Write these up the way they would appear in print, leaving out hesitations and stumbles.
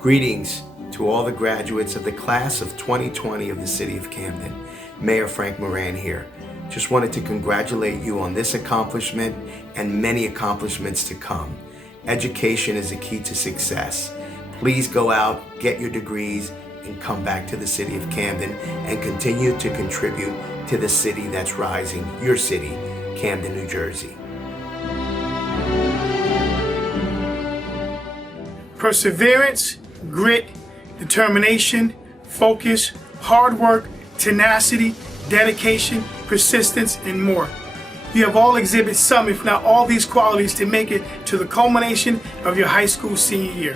Greetings to all the graduates of the class of 2020 of the City of Camden. Mayor Frank Moran here. Just wanted to congratulate you on this accomplishment and many accomplishments to come. Education is a key to success. Please go out, get your degrees, and come back to the City of Camden and continue to contribute to the city that's rising, your city, Camden, New Jersey. Perseverance, grit, determination, focus, hard work, tenacity, dedication, persistence, and more. You have all exhibited some, if not all, these qualities to make it to the culmination of your high school senior year.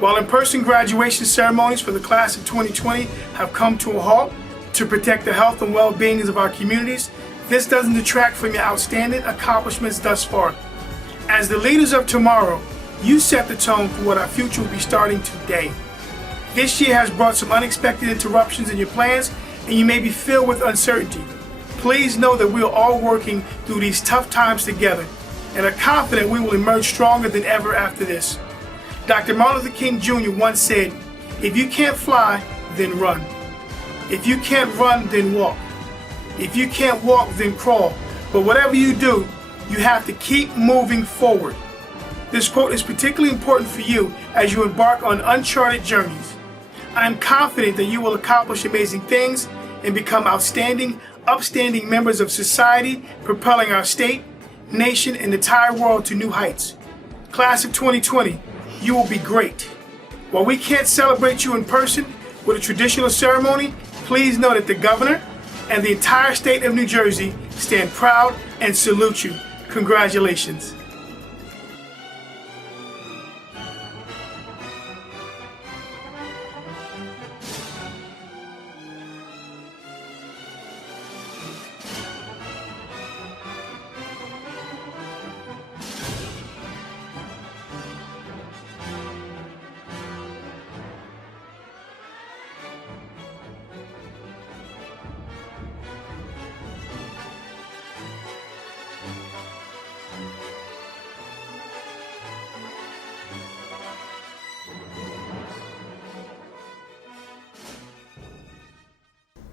While in-person graduation ceremonies for the class of 2020 have come to a halt to protect the health and well-being of our communities, this doesn't detract from your outstanding accomplishments thus far. As the leaders of tomorrow, you set the tone for what our future will be starting today. This year has brought some unexpected interruptions in your plans, and you may be filled with uncertainty. Please know that we are all working through these tough times together and are confident we will emerge stronger than ever after this. Dr. Martin Luther King Jr. once said, "If you can't fly, then run. If you can't run, then walk. If you can't walk, then crawl. But whatever you do, you have to keep moving forward." This quote is particularly important for you as you embark on uncharted journeys. I am confident that you will accomplish amazing things and become outstanding, upstanding members of society, propelling our state, nation, and the entire world to new heights. Class of 2020, you will be great. While we can't celebrate you in person with a traditional ceremony, please know that the governor and the entire state of New Jersey stand proud and salute you. Congratulations.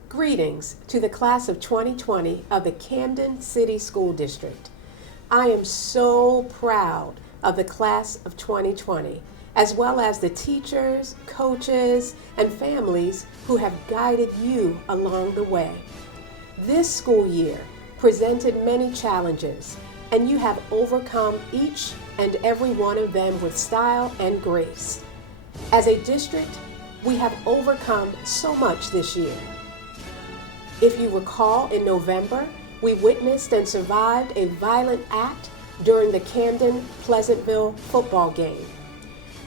Greetings to the class of 2020 of the Camden City School District. I am so proud of the class of 2020, as well as the teachers, coaches, and families who have guided you along the way. This school year presented many challenges, and you have overcome each and every one of them with style and grace. As a district, we have overcome so much this year. If you recall, in November, we witnessed and survived a violent act during the Camden-Pleasantville football game.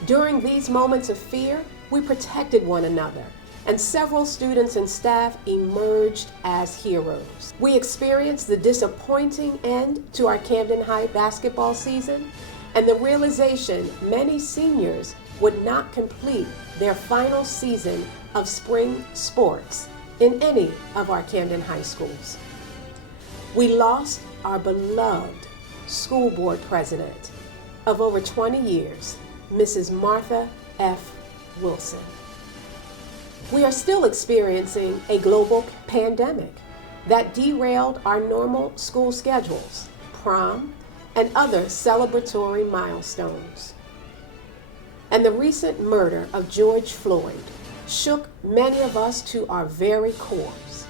During these moments of fear, we protected one another, and several students and staff emerged as heroes. We experienced the disappointing end to our Camden High basketball season, and the realization many seniors would not complete their final season of spring sports in any of our Camden High schools. We lost our beloved school board president of over 20 years, Mrs. Martha F. Wilson. We are still experiencing a global pandemic that derailed our normal school schedules, prom, and other celebratory milestones. And the recent murder of George Floyd shook many of us to our very cores.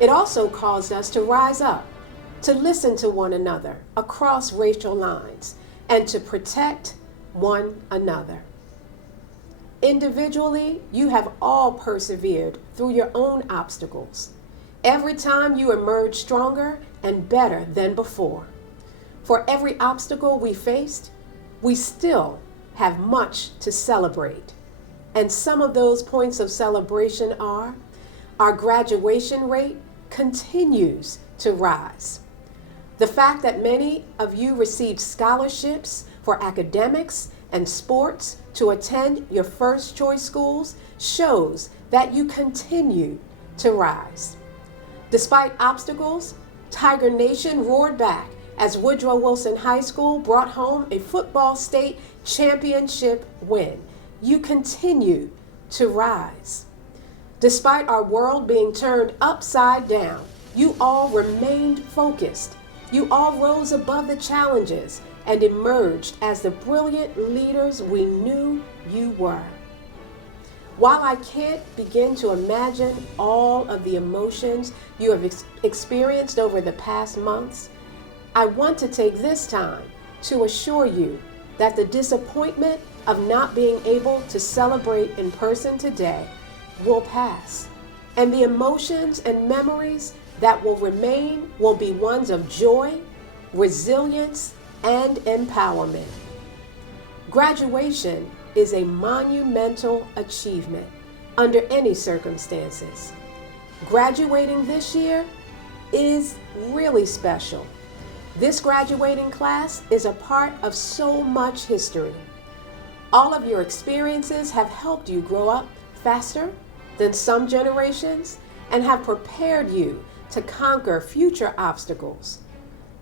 It also caused us to rise up, to listen to one another across racial lines, and to protect one another. Individually, you have all persevered through your own obstacles. Every time you emerge stronger and better than before. For every obstacle we faced, we still have much to celebrate. And some of those points of celebration are: our graduation rate continues to rise. The fact that many of you received scholarships for academics and sports to attend your first choice schools shows that you continue to rise. Despite obstacles, Tiger Nation roared back as Woodrow Wilson High School brought home a football state championship win. you continue to rise. Despite our world being turned upside down, you all remained focused. You all rose above the challenges and emerged as the brilliant leaders we knew you were. While I can't begin to imagine all of the emotions you have experienced over the past months, I want to take this time to assure you that the disappointment of not being able to celebrate in person today will pass, and the emotions and memories that will remain will be ones of joy, resilience, and empowerment. Graduation is a monumental achievement under any circumstances. Graduating this year is really special. This graduating class is a part of so much history. All of your experiences have helped you grow up faster than some generations and have prepared you to conquer future obstacles.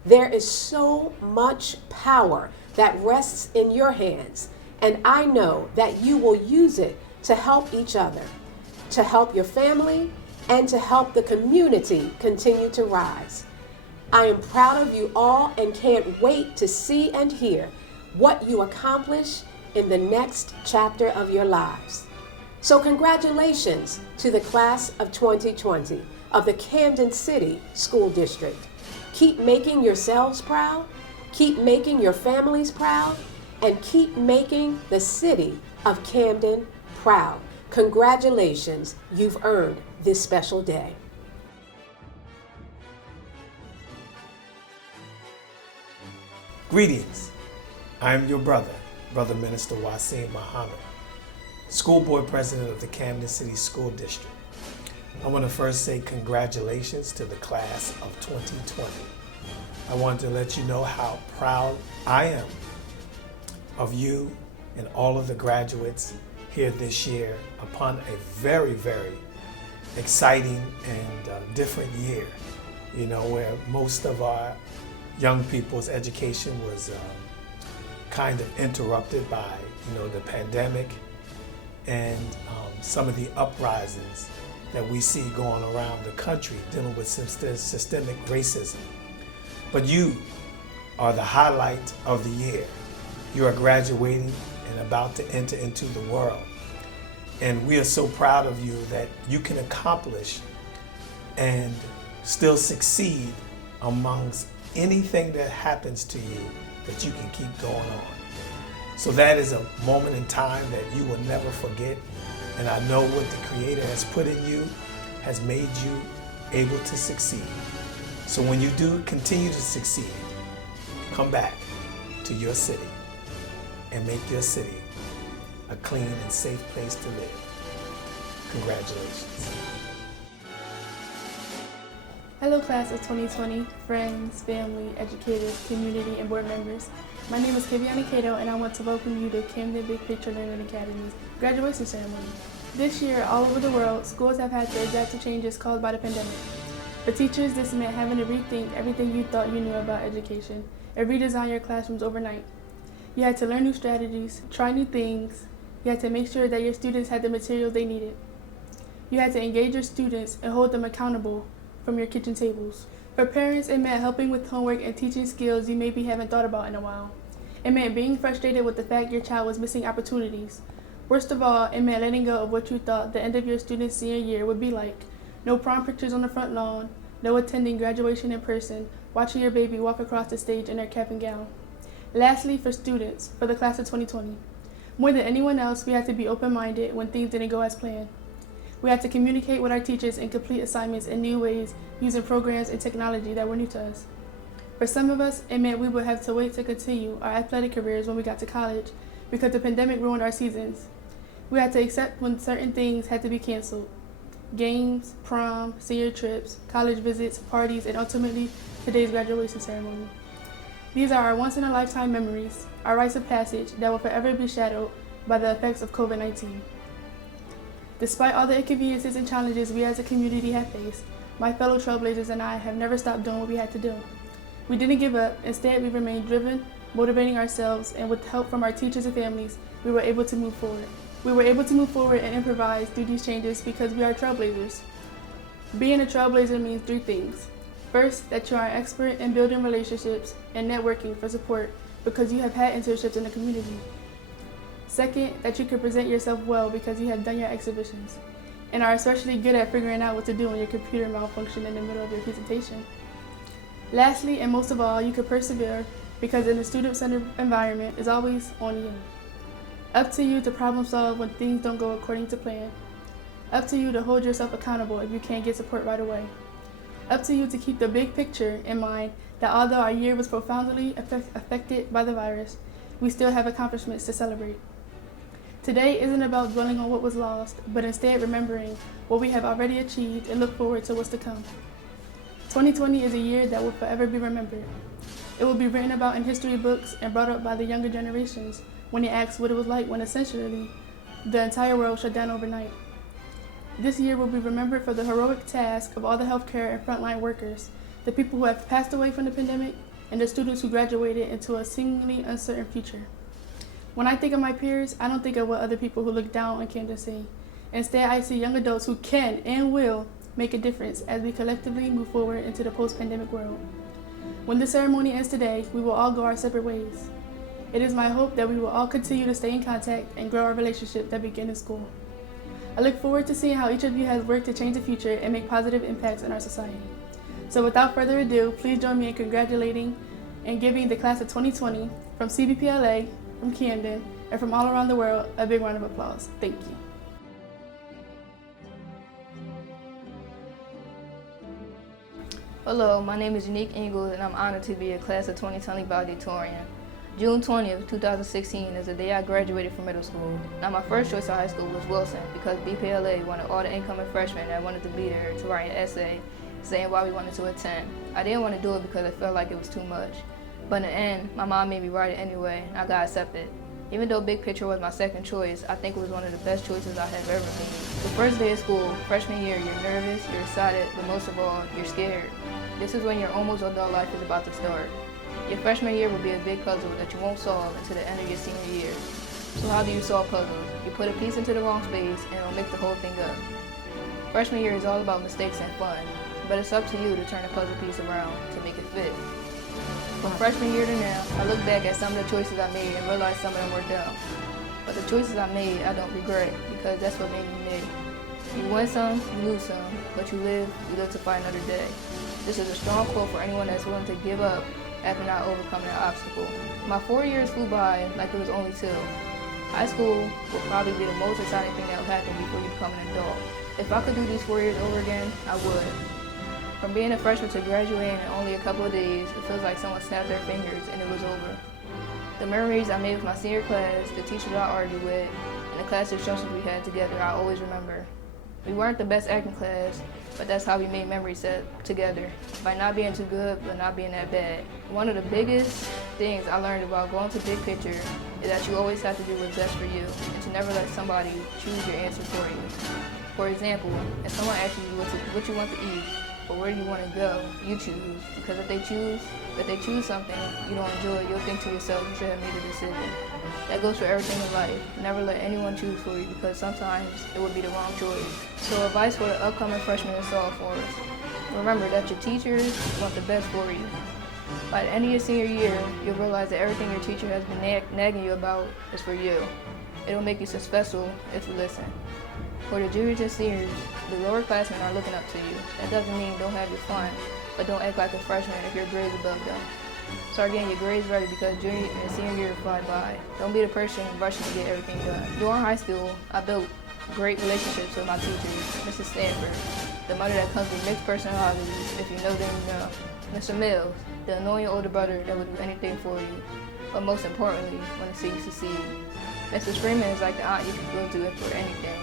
There is so much power that rests in your hands, and I know that you will use it to help each other, to help your family, and to help the community continue to rise. I am proud of you all and can't wait to see and hear what you accomplish in the next chapter of your lives. So congratulations to the class of 2020 of the Camden City School District. Keep making yourselves proud, keep making your families proud, and keep making the city of Camden proud. Congratulations, you've earned this special day. Greetings. I am your brother, Brother Minister Wasim Muhammad, School Board President of the Camden City School District. I want to first say congratulations to the class of 2020. I want to let you know how proud I am of you and all of the graduates here this year upon a very, very exciting and different year, you know, where most of our young people's education was kind of interrupted by, the pandemic and some of the uprisings that we see going around the country dealing with systemic racism. But you are the highlight of the year. You are graduating and about to enter into the world. And we are so proud of you that you can accomplish and still succeed amongst anything that happens to you, that you can keep going on. So that is a moment in time that you will never forget. And I know what the Creator has put in you has made you able to succeed. So when you do continue to succeed, come back to your city and make your city a clean and safe place to live. Congratulations. Hello class of 2020, friends, family, educators, community, and board members. My name is Kenniyah Fussell, and I want to welcome you to Camden Big Picture Learning Academy's graduation ceremony. This year, all over the world, schools have had to adapt to changes caused by the pandemic. For teachers, this meant having to rethink everything you thought you knew about education and redesign your classrooms overnight. You had to learn new strategies, try new things. You had to make sure that your students had the material they needed. You had to engage your students and hold them accountable from your kitchen tables. For parents, it meant helping with homework and teaching skills you maybe haven't thought about in a while. It meant being frustrated with the fact your child was missing opportunities. Worst of all, it meant letting go of what you thought the end of your student's senior year would be like. No prom pictures on the front lawn, no attending graduation in person, watching your baby walk across the stage in their cap and gown. Lastly, for students, for the class of 2020, more than anyone else, we had to be open-minded when things didn't go as planned. We had to communicate with our teachers and complete assignments in new ways using programs and technology that were new to us. For some of us, it meant we would have to wait to continue our athletic careers when we got to college because the pandemic ruined our seasons. We had to accept when certain things had to be canceled. Games, prom, senior trips, college visits, parties, and ultimately today's graduation ceremony. These are our once-in-a-lifetime memories, our rites of passage that will forever be shadowed by the effects of COVID-19. Despite all the inconveniences and challenges we as a community have faced, my fellow trailblazers and I have never stopped doing what we had to do. We didn't give up. Instead, we remained driven, motivating ourselves, and with help from our teachers and families, we were able to move forward. We were able to move forward and improvise through these changes because we are trailblazers. Being a trailblazer means 3 things. First, that you are an expert in building relationships and networking for support because you have had internships in the community. Second, that you can present yourself well because you have done your exhibitions and are especially good at figuring out what to do when your computer malfunctions in the middle of your presentation. Lastly, and most of all, you can persevere because in the student-centered environment is always on you. Up to you to problem solve when things don't go according to plan. Up to you to hold yourself accountable if you can't get support right away. Up to you to keep the big picture in mind that although our year was profoundly affected by the virus, we still have accomplishments to celebrate. Today isn't about dwelling on what was lost, but instead remembering what we have already achieved and look forward to what's to come. 2020 is a year that will forever be remembered. It will be written about in history books and brought up by the younger generations when they ask what it was like when essentially the entire world shut down overnight. This year will be remembered for the heroic task of all the healthcare and frontline workers, the people who have passed away from the pandemic, and the students who graduated into a seemingly uncertain future. When I think of my peers, I don't think of what other people who look down on Camden see. Instead, I see young adults who can and will make a difference as we collectively move forward into the post-pandemic world. When the ceremony ends today, we will all go our separate ways. It is my hope that we will all continue to stay in contact and grow our relationship that began in school. I look forward to seeing how each of you has worked to change the future and make positive impacts in our society. So without further ado, please join me in congratulating and giving the class of 2020 from CBPLA, from Camden, and from all around the world a big round of applause. Thank you. Hello, my name is Unique Ingalls, and I'm honored to be a class of 2020 valedictorian. June 20th, 2016 is the day I graduated from middle school. Now my first choice of high school was Wilson because BPLA wanted all the incoming freshmen that wanted to be there to write an essay saying why we wanted to attend. I didn't want to do it because I felt like it was too much. But in the end, my mom made me write it anyway, and I got accepted. Even though Big Picture was my second choice, I think it was one of the best choices I have ever made. The first day of school, freshman year, you're nervous, you're excited, but most of all, you're scared. This is when your almost adult life is about to start. Your freshman year will be a big puzzle that you won't solve until the end of your senior year. So how do you solve puzzles? You put a piece into the wrong space and it'll make the whole thing up. Freshman year is all about mistakes and fun, but it's up to you to turn the puzzle piece around to make it fit. From freshman year to now, I look back at some of the choices I made and realize some of them were dumb. But the choices I made, I don't regret because that's what made me me. You win some, you lose some, but you live to fight another day. This is a strong quote for anyone that's willing to give up after not overcoming an obstacle. My 4 years flew by like it was only 2. High school will probably be the most exciting thing that will happen before you become an adult. If I could do these 4 years over again, I would. From being a freshman to graduating in only a couple of days, it feels like someone snapped their fingers and it was over. The memories I made with my senior class, the teachers I argued with, and the class exchanges we had together, I always remember. We weren't the best acting class, but that's how we made memories together, by not being too good, but not being that bad. One of the biggest things I learned about going to Big Picture is that you always have to do what's best for you, and to never let somebody choose your answer for you. For example, if someone asks you what you want to eat, or where you want to go, you choose. Because if they choose something you don't enjoy, you'll think to yourself, you should have made a decision. That goes for everything in life. Never let anyone choose for you because sometimes it would be the wrong choice. So advice for the upcoming freshmen and sophomores. Remember that your teachers want the best for you. By the end of your senior year, you'll realize that everything your teacher has been nagging you about is for you. It'll make you successful if you listen. For the juniors and seniors, the lower classmen are looking up to you. That doesn't mean don't have your fun, but don't act like a freshman if your grades above them. Start getting your grades ready because junior and senior year fly by. Don't be the person rushing to get everything done. During high school, I built great relationships with my teachers. Mrs. Stanford, the mother that comes with mixed personalities, if you know then you know. Mr. Mills, the annoying older brother that would do anything for you, but most importantly, want to see you succeed. Mrs. Freeman is like the aunt you can go to for anything.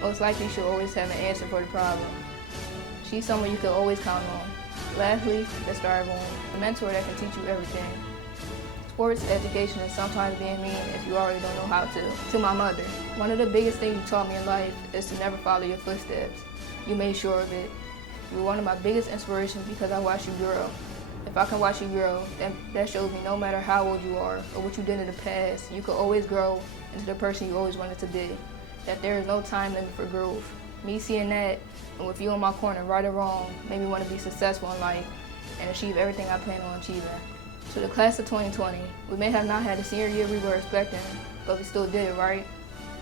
Most likely she'll always have an answer for the problem. She's someone you can always count on. Lastly, Mr. Ivone, a mentor that can teach you everything. Sports education is sometimes being mean if you already don't know how to. To my mother, one of the biggest things you taught me in life is to never follow your footsteps. You made sure of it. You were one of my biggest inspirations because I watched you grow. If I can watch you grow, that shows me no matter how old you are or what you did in the past, you could always grow into the person you always wanted to be. That there is no time limit for growth. Me seeing that, and with you in my corner, right or wrong, made me want to be successful in life and achieve everything I plan on achieving. To the class of 2020, we may have not had the senior year we were expecting, but we still did it, right?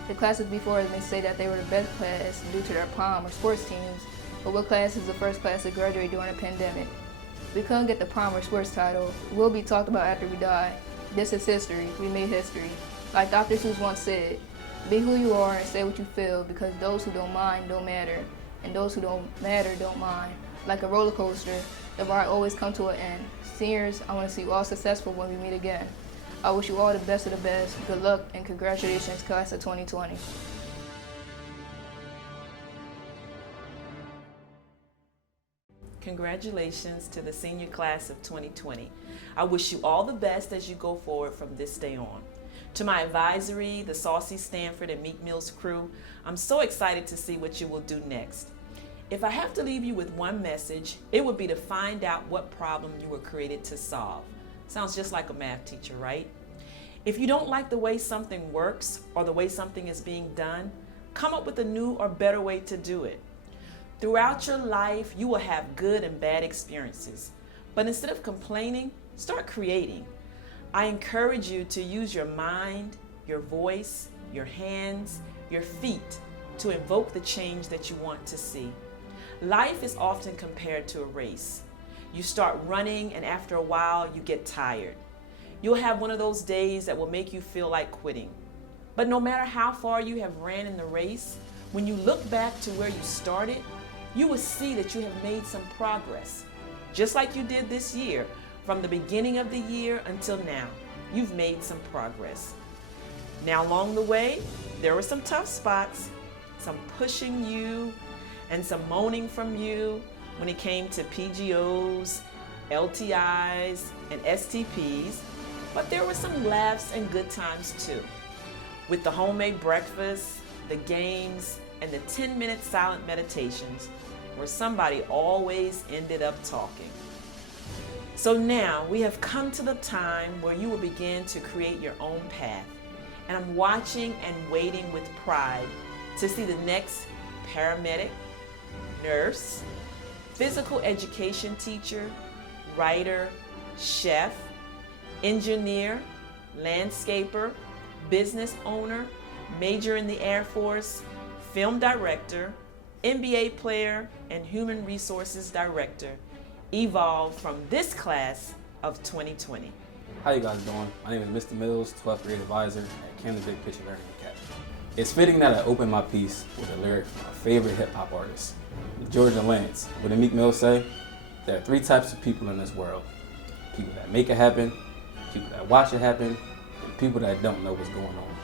The classes before us may say that they were the best class due to their prom or sports teams, but what class is the first class to graduate during a pandemic? We couldn't get the prom or sports title. We'll be talked about after we die. This is history. We made history. Like Dr. Seuss once said, be who you are and say what you feel, because those who don't mind don't matter, and those who don't matter don't mind. Like a roller coaster, the ride always comes to an end. Seniors, I want to see you all successful when we meet again. I wish you all the best of the best. Good luck and congratulations, class of 2020. Congratulations to the senior class of 2020. I wish you all the best as you go forward from this day on. To my advisory, the Saucy Stanford and Meek Mill's crew, I'm so excited to see what you will do next. If I have to leave you with one message, it would be to find out what problem you were created to solve. Sounds just like a math teacher, right? If you don't like the way something works or the way something is being done, come up with a new or better way to do it. Throughout your life, you will have good and bad experiences, but instead of complaining, start creating. I encourage you to use your mind, your voice, your hands, your feet to invoke the change that you want to see. Life is often compared to a race. You start running and after a while you get tired. You'll have one of those days that will make you feel like quitting. But no matter how far you have ran in the race, when you look back to where you started, you will see that you have made some progress. Just like you did this year, from the beginning of the year until now, you've made some progress. Now along the way, there were some tough spots, some pushing you, and some moaning from you when it came to PGOs, LTIs, and STPs, but there were some laughs and good times too. With the homemade breakfast, the games, and the 10-minute silent meditations, where somebody always ended up talking. So now we have come to the time where you will begin to create your own path. And I'm watching and waiting with pride to see the next paramedic, nurse, physical education teacher, writer, chef, engineer, landscaper, business owner, major in the Air Force, film director, NBA player, and human resources director evolved from this class of 2020. How you guys doing? My name is Mr. Mills, 12th grade advisor at Camden Big Picture Learning Academy. It's fitting that I open my piece with a lyric from my favorite hip hop artist, Georgia Lance. What did Meek Mill say? There are three types of people in this world. People that make it happen, people that watch it happen, and people that don't know what's going on.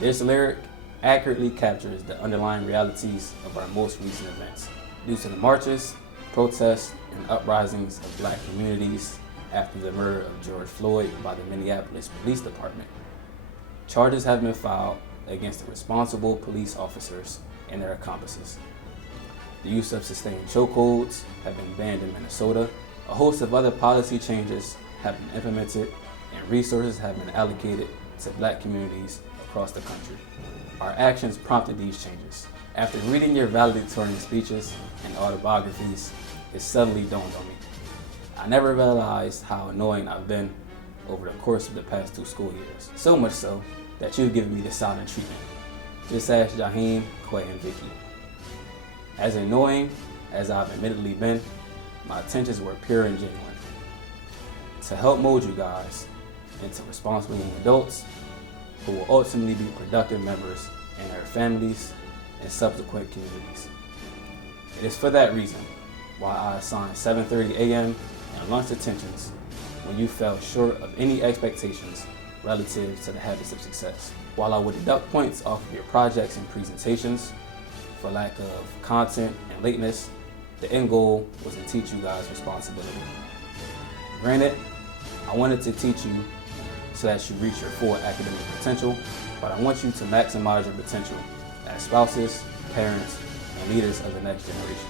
This lyric accurately captures the underlying realities of our most recent events. Due to the marches, protests, and uprisings of black communities after the murder of George Floyd by the Minneapolis Police Department, charges have been filed against the responsible police officers and their accomplices. The use of sustained chokeholds have been banned in Minnesota. A host of other policy changes have been implemented, and resources have been allocated to black communities across the country. Our actions prompted these changes. After reading your valedictorian speeches and autobiographies, it suddenly dawned on me. I never realized how annoying I've been over the course of the past 2 school years. So much so that you've given me the silent treatment. Just ask Jaiheem, Kye, and Vicky. As annoying as I've admittedly been, my intentions were pure and genuine. To help mold you guys into responsible young adults who will ultimately be productive members in their families and subsequent communities. It is for that reason why I assigned 7:30 a.m. and lunch detentions when you fell short of any expectations relative to the habits of success. While I would deduct points off of your projects and presentations for lack of content and lateness, the end goal was to teach you guys responsibility. Granted, I wanted to teach you so that you reach your full academic potential, but I want you to maximize your potential as spouses, parents, and leaders of the next generation.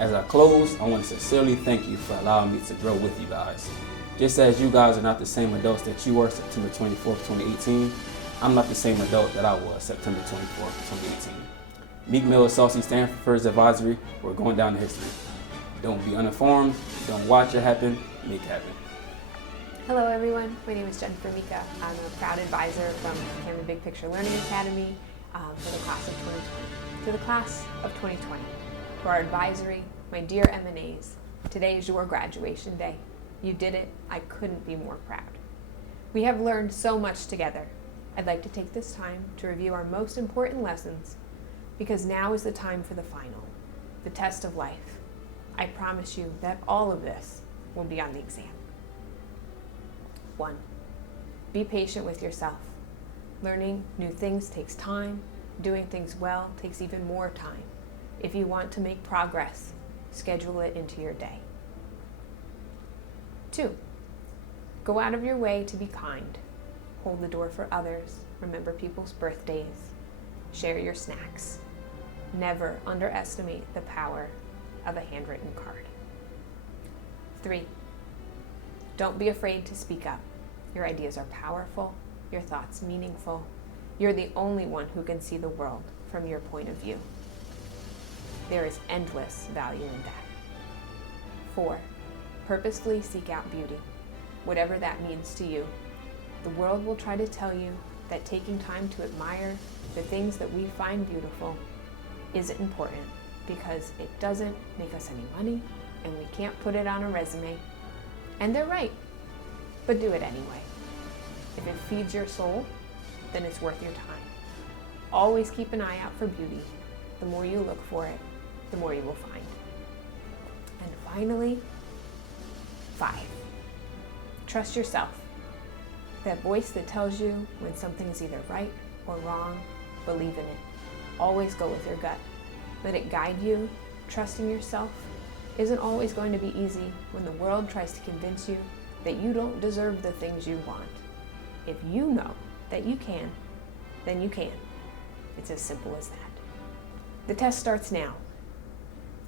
As I close, I want to sincerely thank you for allowing me to grow with you guys. Just as you guys are not the same adults that you were September 24th, 2018, I'm not the same adult that I was September 24th, 2018. Meek Mill's Saucy Stanford's advisory, we're going down to history. Don't be uninformed, don't watch it happen, make it happen. Hello everyone, my name is Jennifer Mika. I'm a proud advisor from Camden Big Picture Learning Academy for the class of 2020. To the class of 2020, to our advisory, my dear M&As, today is your graduation day. You did it, I couldn't be more proud. We have learned so much together. I'd like to take this time to review our most important lessons because now is the time for the final, the test of life. I promise you that all of this will be on the exam. 1. Be patient with yourself. Learning new things takes time. Doing things well takes even more time. If you want to make progress, schedule it into your day. 2. Go out of your way to be kind. Hold the door for others. Remember people's birthdays. Share your snacks. Never underestimate the power of a handwritten card. 3. Don't be afraid to speak up. Your ideas are powerful, your thoughts meaningful. You're the only one who can see the world from your point of view. There is endless value in that. 4. Purposefully seek out beauty, whatever that means to you. The world will try to tell you that taking time to admire the things that we find beautiful isn't important because it doesn't make us any money and we can't put it on a resume. And they're right, but do it anyway. If it feeds your soul, then it's worth your time. Always keep an eye out for beauty. The more you look for it, the more you will find. And finally, 5. Trust yourself. That voice that tells you when something is either right or wrong, believe in it. Always go with your gut. Let it guide you. Trusting yourself isn't always going to be easy when the world tries to convince you that you don't deserve the things you want. If you know that you can, then you can. It's as simple as that. The test starts now.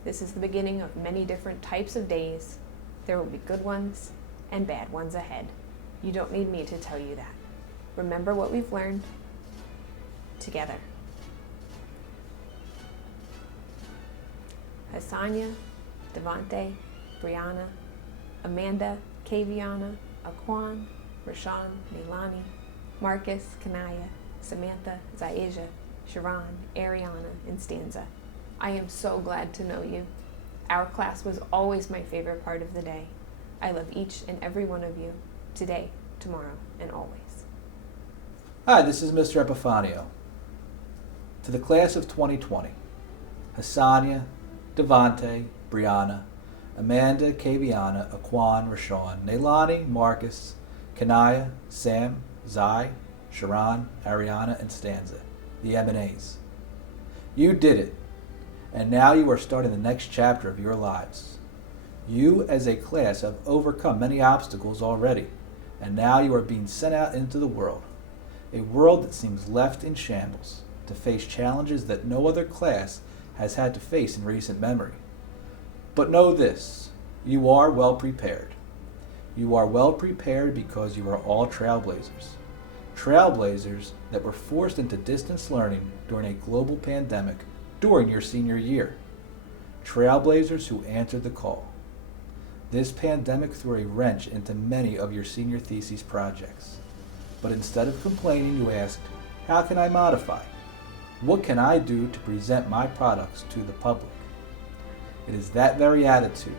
This is the beginning of many different types of days. There will be good ones and bad ones ahead. You don't need me to tell you that. Remember what we've learned together. Hasanya, Devon'Tae, Brianna, Amanda, Kaviana, Aquan, Rashawn, Neilani, Marcus, Kenniyah, Samantha, Ziyasia, Sherone, Ariana, and Stanza. I am so glad to know you. Our class was always my favorite part of the day. I love each and every one of you, today, tomorrow, and always. Hi, this is Mr. Epifanio. To the class of 2020, Hasanya, Devon'Tae, Brianna, Amanda, Kaviana, Aquan, Rashawn, Neilani, Marcus, Kenniyah, Sam, Zai, Sherone, Ariana, and Stanza, the M&As. You did it, and now you are starting the next chapter of your lives. You as a class have overcome many obstacles already, and now you are being sent out into the world, a world that seems left in shambles, to face challenges that no other class has had to face in recent memory. But know this, you are well prepared. You are well prepared because you are all trailblazers. Trailblazers that were forced into distance learning during a global pandemic during your senior year. Trailblazers who answered the call. This pandemic threw a wrench into many of your senior thesis projects. But instead of complaining, you asked, how can I modify? What can I do to present my products to the public? It is that very attitude,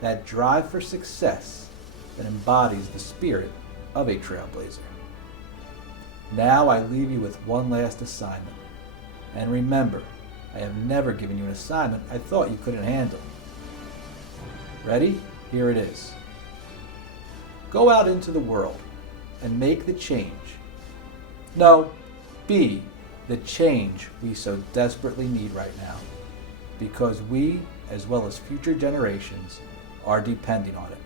that drive for success, that embodies the spirit of a trailblazer. Now I leave you with one last assignment. And remember, I have never given you an assignment I thought you couldn't handle. Ready? Here it is. Go out into the world and make the change. No, be the change we so desperately need right now. Because we, as well as future generations, are depending on it.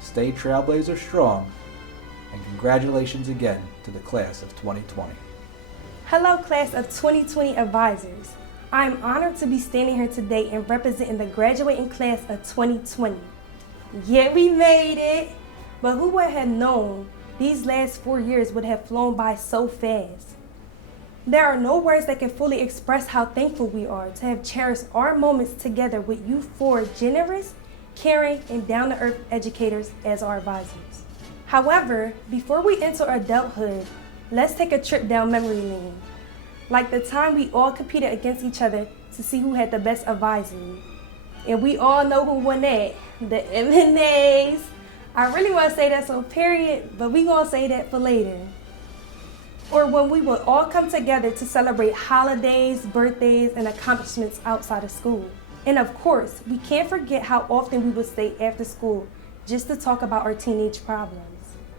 Stay Trailblazer strong, and congratulations again to the class of 2020. Hello, class of 2020 advisors. I am honored to be standing here today and representing the graduating class of 2020. Yeah, we made it! But who would have known these last 4 years would have flown by so fast? There are no words that can fully express how thankful we are to have cherished our moments together with you four generous, caring, and down-to-earth educators as our advisors. However, before we enter adulthood, let's take a trip down memory lane. Like the time we all competed against each other to see who had the best advisory. And we all know who won that, the M&As. I really want to say that so period, but we gonna say that for later. Or when we would all come together to celebrate holidays, birthdays, and accomplishments outside of school. And of course, we can't forget how often we would stay after school just to talk about our teenage problems.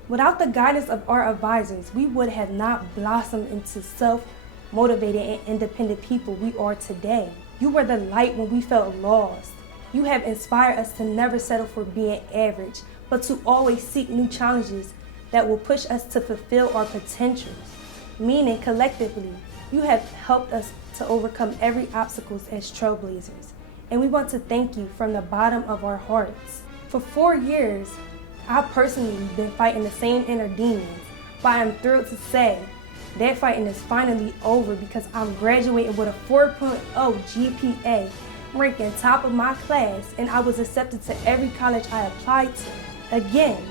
Without the guidance of our advisors, we would have not blossomed into self-motivated and independent people we are today. You were the light when we felt lost. You have inspired us to never settle for being average, but to always seek new challenges that will push us to fulfill our potentials. Meaning, collectively, you have helped us to overcome every obstacle as trailblazers. And we want to thank you from the bottom of our hearts. For 4 years, I've personally been fighting the same inner demons, but I'm thrilled to say that fighting is finally over because I'm graduating with a 4.0 GPA, ranking top of my class, and I was accepted to every college I applied to. Again,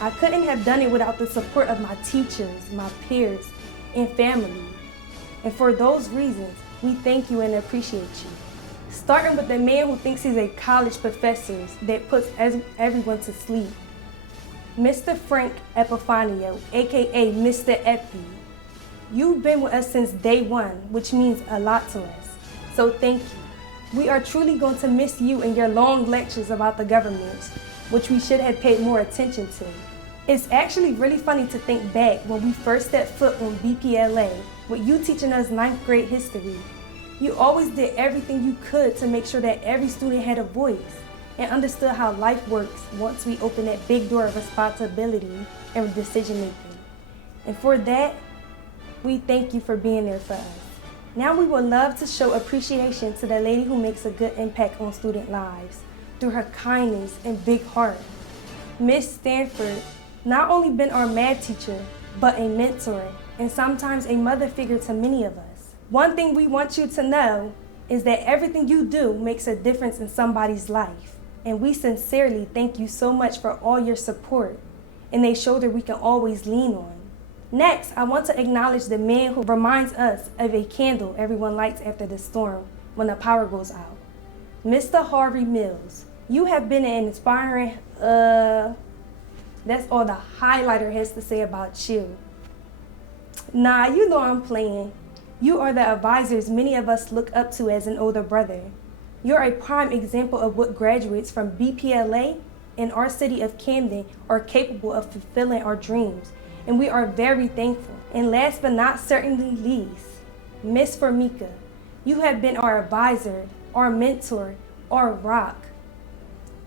I couldn't have done it without the support of my teachers, my peers, and family. And for those reasons, we thank you and appreciate you. Starting with the man who thinks he's a college professor that puts everyone to sleep, Mr. Frank Epifanio, aka Mr. Epi. You've been with us since day one, which means a lot to us. So thank you. We are truly going to miss you and your long lectures about the government, which we should have paid more attention to. It's actually really funny to think back when we first stepped foot on BPLA, with you teaching us 9th grade history. You always did everything you could to make sure that every student had a voice and understood how life works once we open that big door of responsibility and decision making. And for that, we thank you for being there for us. Now we would love to show appreciation to the lady who makes a good impact on student lives through her kindness and big heart. Miss Stanford not only been our math teacher, but a mentor and sometimes a mother figure to many of us. One thing we want you to know is that everything you do makes a difference in somebody's life. And we sincerely thank you so much for all your support and a shoulder we can always lean on. Next, I want to acknowledge the man who reminds us of a candle everyone lights after the storm when the power goes out. Mr. Harvey Mills, you have been an inspiring, that's all the highlighter has to say about you. Nah, you know I'm playing. You are the advisors many of us look up to as an older brother. You're a prime example of what graduates from BPLA in our city of Camden are capable of fulfilling our dreams, and we are very thankful. And last but not certainly least, Miss Formika, you have been our advisor, our mentor, our rock.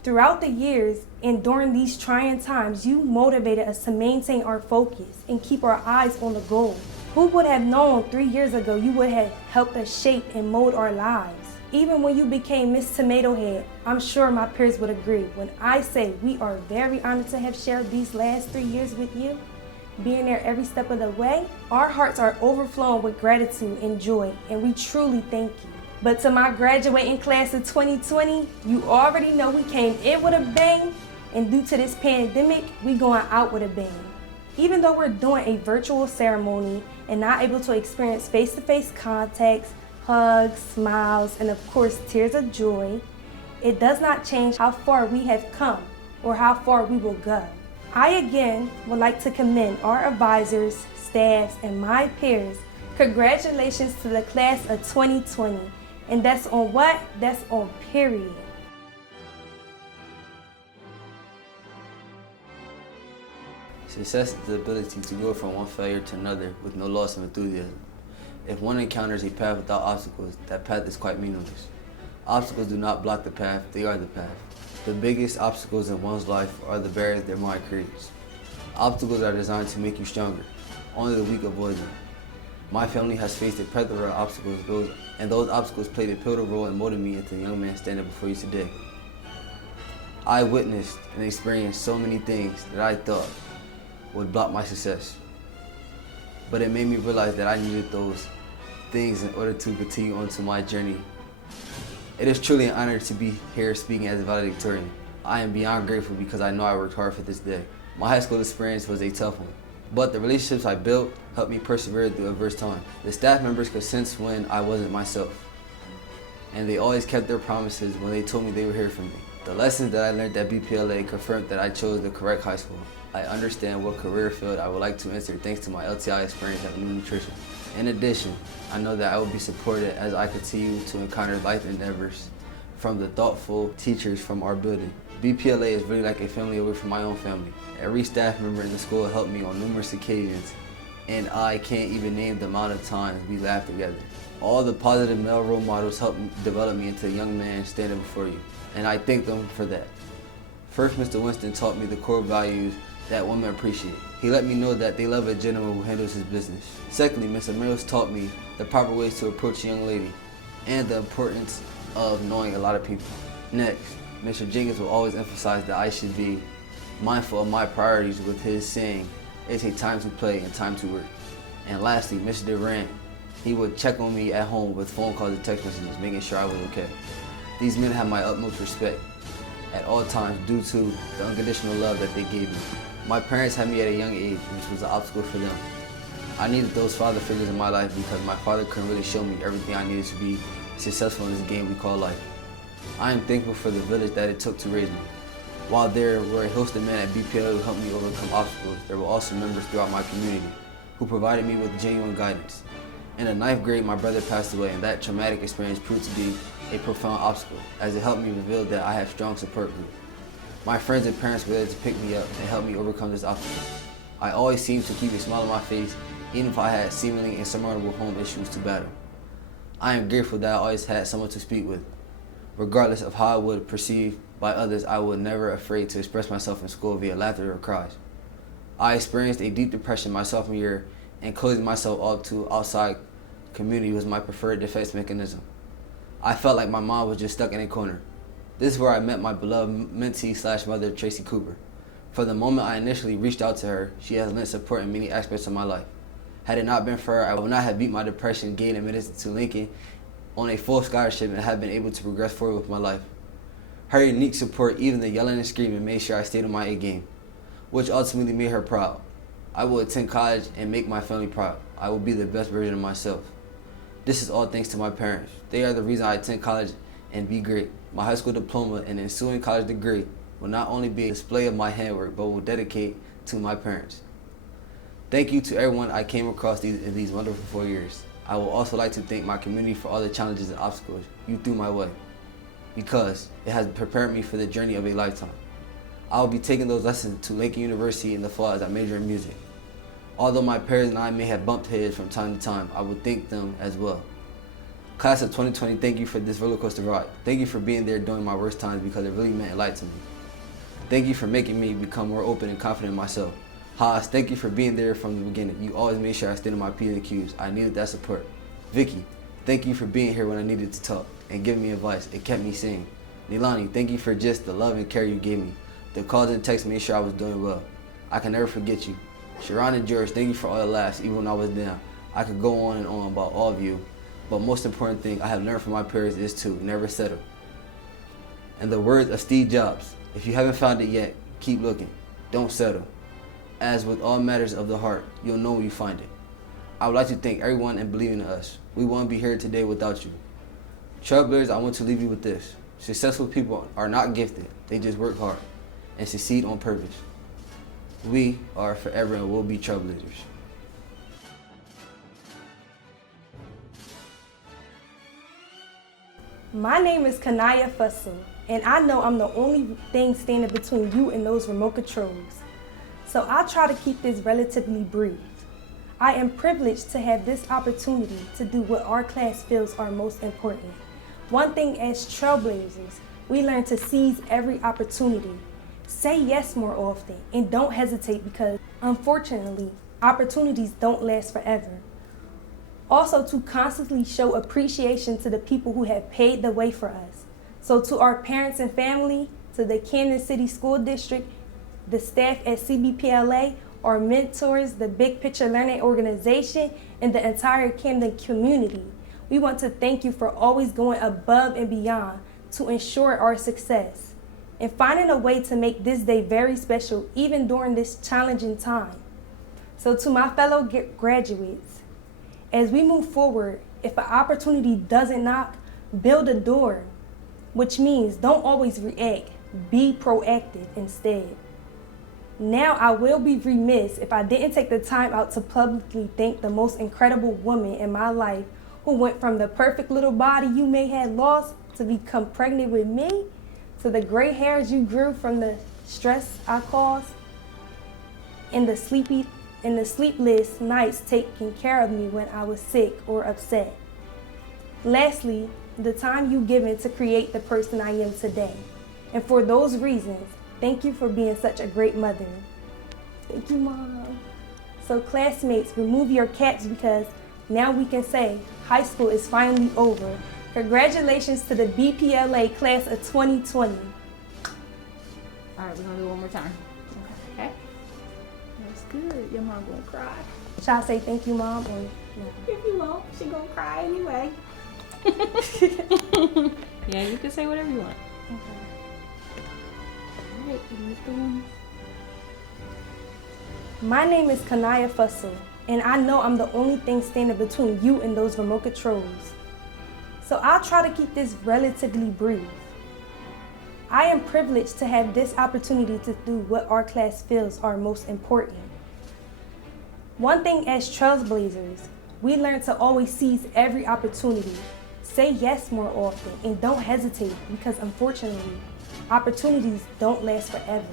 Throughout the years and during these trying times, you motivated us to maintain our focus and keep our eyes on the goal. Who would have known 3 years ago you would have helped us shape and mold our lives? Even when you became Miss Tomato Head, I'm sure my peers would agree when I say we are very honored to have shared these last 3 years with you. Being there every step of the way, our hearts are overflowing with gratitude and joy, and we truly thank you. But to my graduating class of 2020, you already know we came in with a bang, and due to this pandemic, we going out with a bang. Even though we're doing a virtual ceremony and not able to experience face-to-face contacts, hugs, smiles, and of course tears of joy, it does not change how far we have come or how far we will go. I again would like to commend our advisors, staffs, and my peers. Congratulations to the class of 2020. And that's on what? That's on period. Success is the ability to go from one failure to another with no loss of enthusiasm. If one encounters a path without obstacles, that path is quite meaningless. Obstacles do not block the path, they are the path. The biggest obstacles in one's life are the barriers their mind creates. Obstacles are designed to make you stronger. Only the weak avoid them. My family has faced a plethora of obstacles, and those obstacles played a pivotal role in molding me into the young man standing before you today. I witnessed and experienced so many things that I thought would block my success. But it made me realize that I needed those things in order to continue on to my journey. It is truly an honor to be here speaking as a valedictorian. I am beyond grateful because I know I worked hard for this day. My high school experience was a tough one, but the relationships I built helped me persevere through adverse times. The staff members could sense when I wasn't myself, and they always kept their promises when they told me they were here for me. The lessons that I learned at BPLA confirmed that I chose the correct high school. I understand what career field I would like to enter thanks to my LTI experience at New Nutrition. In addition, I know that I will be supported as I continue to encounter life endeavors from the thoughtful teachers from our building. BPLA is really like a family away from my own family. Every staff member in the school helped me on numerous occasions, and I can't even name the amount of times we laughed together. All the positive male role models helped develop me into a young man standing before you, and I thank them for that. First, Mr. Winston taught me the core values that women appreciate. He let me know that they love a gentleman who handles his business. Secondly, Mr. Mills taught me the proper ways to approach a young lady and the importance of knowing a lot of people. Next, Mr. Jenkins will always emphasize that I should be mindful of my priorities with his saying, "It's a time to play and time to work." And lastly, Mr. Durant, he would check on me at home with phone calls and text messages, making sure I was okay. These men have my utmost respect at all times due to the unconditional love that they gave me. My parents had me at a young age, which was an obstacle for them. I needed those father figures in my life because my father couldn't really show me everything I needed to be successful in this game we call life. I am thankful for the village that it took to raise me. While there were a host of men at BPLA who helped me overcome obstacles, there were also members throughout my community who provided me with genuine guidance. In the 9th grade, my brother passed away, and that traumatic experience proved to be a profound obstacle, as it helped me reveal that I have strong support group. My friends and parents were there to pick me up and help me overcome this obstacle. I always seemed to keep a smile on my face, even if I had seemingly insurmountable home issues to battle. I am grateful that I always had someone to speak with. Regardless of how I would perceive by others, I was never afraid to express myself in school via laughter or cries. I experienced a deep depression my sophomore year, and closing myself off to outside community was my preferred defense mechanism. I felt like my mom was just stuck in a corner. This is where I met my beloved mentee/mother, Tracy Cooper. For the moment I initially reached out to her, she has lent support in many aspects of my life. Had it not been for her, I would not have beat my depression, gained admittance to Lincoln on a full scholarship, and have been able to progress forward with my life. Her unique support, even the yelling and screaming, made sure I stayed on my A game, which ultimately made her proud. I will attend college and make my family proud. I will be the best version of myself. This is all thanks to my parents. They are the reason I attend college and be great. My high school diploma and ensuing college degree will not only be a display of my handwork, but will dedicate to my parents. Thank you to everyone I came across in these wonderful 4 years. I would also like to thank my community for all the challenges and obstacles you threw my way, because it has prepared me for the journey of a lifetime. I will be taking those lessons to Lincoln University in the fall as I major in music. Although my parents and I may have bumped heads from time to time, I would thank them as well. Class of 2020, thank you for this roller coaster ride. Thank you for being there during my worst times, because it really meant a lot to me. Thank you for making me become more open and confident in myself. Haas, thank you for being there from the beginning. You always made sure I stayed on my P's and Q's. I needed that support. Vicky, thank you for being here when I needed to talk and giving me advice. It kept me sane. Nilani, thank you for just the love and care you gave me. The calls and texts made sure I was doing well. I can never forget you. Sharon and George, thank you for all the laughs, even when I was down. I could go on and on about all of you, but most important thing I have learned from my parents is to never settle. In the words of Steve Jobs, if you haven't found it yet, keep looking. Don't settle. As with all matters of the heart, you'll know when you find it. I would like to thank everyone and believing in us. We won't be here today without you. Trailblazers, I want to leave you with this. Successful people are not gifted. They just work hard and succeed on purpose. We are forever and will be trailblazers. My name is Kenniyah Fussell, and I know I'm the only thing standing between you and those remote controls. So I'll try to keep this relatively brief. I am privileged to have this opportunity to do what our class feels are most important. One thing as trailblazers, we learn to seize every opportunity, say yes more often, and don't hesitate, because unfortunately, opportunities don't last forever. Also, to constantly show appreciation to the people who have paved the way for us. So to our parents and family, to the Camden City School District, the staff at CBPLA, our mentors, the Big Picture Learning Organization, and the entire Camden community, we want to thank you for always going above and beyond to ensure our success and finding a way to make this day very special even during this challenging time. So to my fellow graduates, as we move forward, if an opportunity doesn't knock, build a door, which means don't always react, be proactive instead. Now, I will be remiss if I didn't take the time out to publicly thank the most incredible woman in my life who went from the perfect little body you may have lost to become pregnant with me, to the gray hairs you grew from the stress I caused, and the sleepless nights taking care of me when I was sick or upset. Lastly, the time you given to create the person I am today. And for those reasons, thank you for being such a great mother. Thank you, Mom. So classmates, remove your caps because now we can say high school is finally over. Congratulations to the BPLA class of 2020. All right, we're gonna do it one more time. Okay. That's good. Your mom gonna cry. Shall I say thank you, Mom? Or no? If you won't, she gonna cry anyway. Yeah, you can say whatever you want. Okay. All right, Mr. Woman. My name is Kenniyah Fussell, and I know I'm the only thing standing between you and those remote controls. So I'll try to keep this relatively brief. I am privileged to have this opportunity to do what our class feels are most important. One thing as trailblazers, we learn to always seize every opportunity, say yes more often, and don't hesitate because unfortunately, opportunities don't last forever.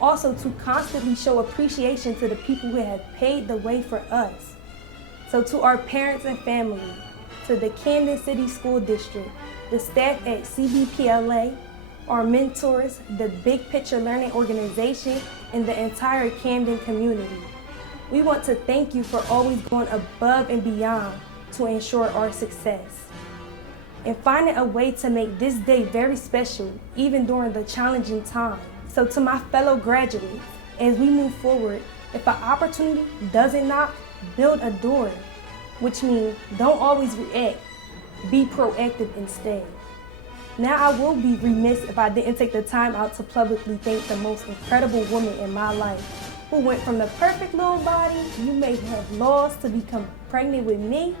Also, to constantly show appreciation to the people who have paved the way for us. So to our parents and family, to the Camden City School District, the staff at CBPLA, our mentors, the Big Picture Learning Organization, and the entire Camden community. We want to thank you for always going above and beyond to ensure our success and finding a way to make this day very special even during the challenging time. So to my fellow graduates, as we move forward, if an opportunity doesn't knock, build a door, which means don't always react, be proactive instead. Now I will be remiss if I didn't take the time out to publicly thank the most incredible woman in my life who went from the perfect little body you may have lost to become pregnant with me,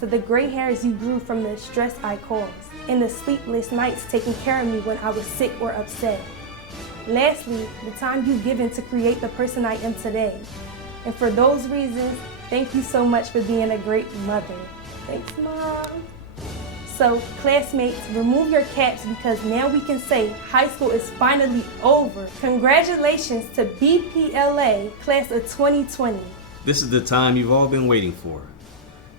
to the gray hairs you grew from the stress I caused, and the sleepless nights taking care of me when I was sick or upset. Lastly, the time you've given to create the person I am today. And for those reasons, thank you so much for being a great mother. Thanks, Mom. So, classmates, remove your caps because now we can say high school is finally over. Congratulations to BPLA class of 2020. This is the time you've all been waiting for.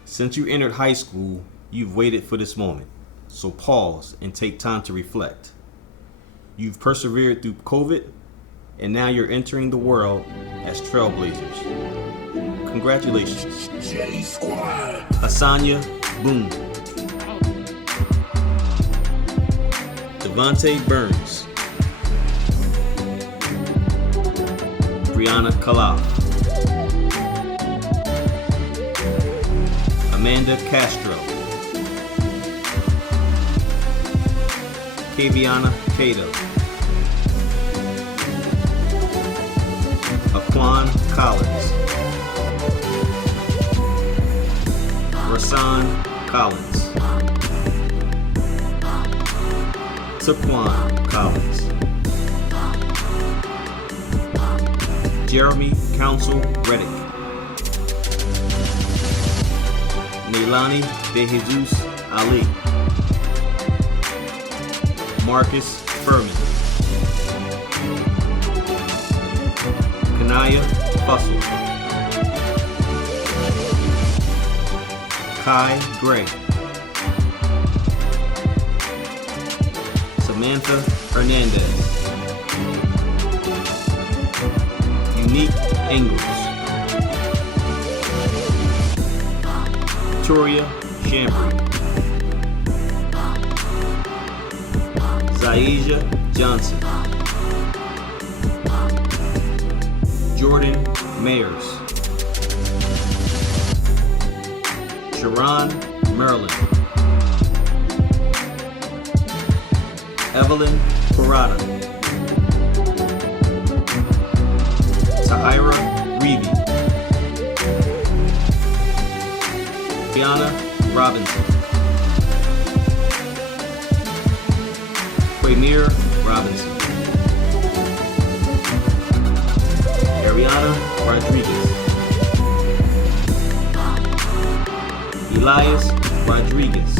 Since you entered high school, you've waited for this moment. So pause and take time to reflect. You've persevered through COVID, and now you're entering the world as trailblazers. Congratulations. Hasanya Boone. Devon'Tae Burns. Brianna Calaf. Castro. Kevionah Cato. Collins. Rasuan Collins. Collins. Jeremy Council-Reddick. Neilani De Jesus Ali. Marcus Furman. Kenniyah Fussell. Kye Gray. Samantha Hernandez. Ingalls. Victoria Shambry, Ziyasia Johnson, Jordan Mayers, Sherone Merlin, Evelyn Porrata, Arianna Robinson, Kenniyah Robinson, Arianna Rodriguez, Elias Rodriguez,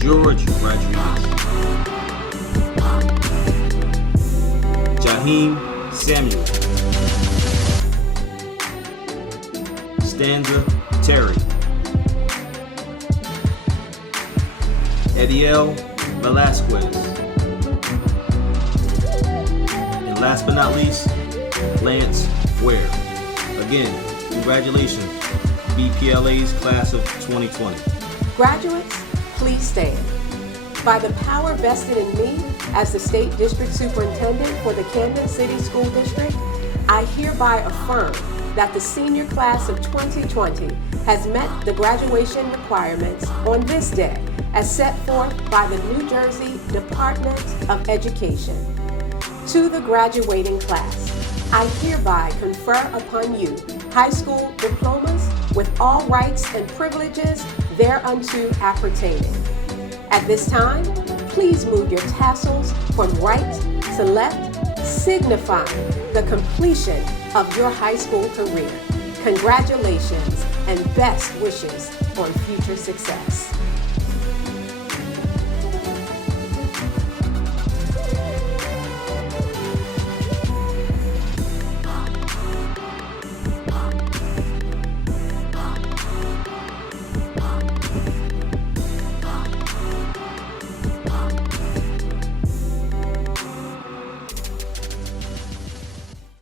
George Rodriguez, Jaiheem Samuel, Stanza Terry, Ediel Velazquez, and last but not least, Lance Ware. Again, congratulations, BPLA's class of 2020. Graduates, please stand. By the power vested in me as the State District Superintendent for the Camden City School District, I hereby affirm that the senior class of 2020 has met the graduation requirements on this day as set forth by the New Jersey Department of Education. To the graduating class, I hereby confer upon you high school diplomas with all rights and privileges thereunto appertaining. At this time, please move your tassels from right to left, signifying the completion of your high school career. Congratulations and best wishes on future success.